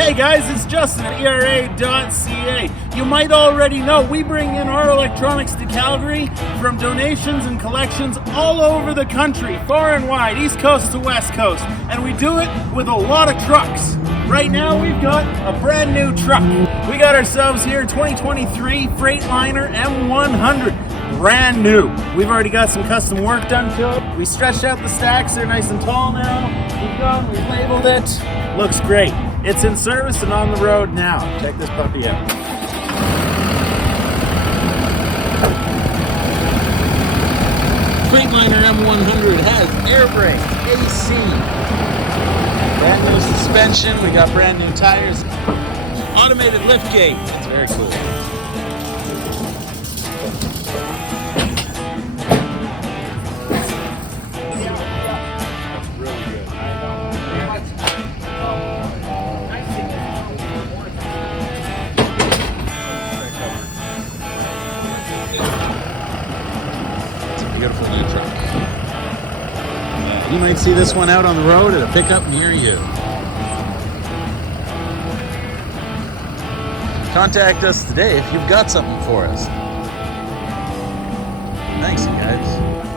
Hey guys, it's Justin at ERA.ca. You might already know we bring in our electronics to Calgary from donations and collections all over the country, far and wide, east coast to west coast, and we do it with a lot of trucks. Right now we've got a brand new truck. We got ourselves here 2023 Freightliner M100. Brand new. We've already got some custom work done to it. We stretched out the stacks, they're nice and tall now. We've labeled it. Looks great. It's in service and on the road now. Check this puppy out. Freightliner M100 has air brakes, AC, brand new suspension. We got brand new tires, automated lift gate. It's very cool. Beautiful new truck. You might see this one out on the road at a pickup near you. Contact us today if you've got something for us. Thanks, you guys.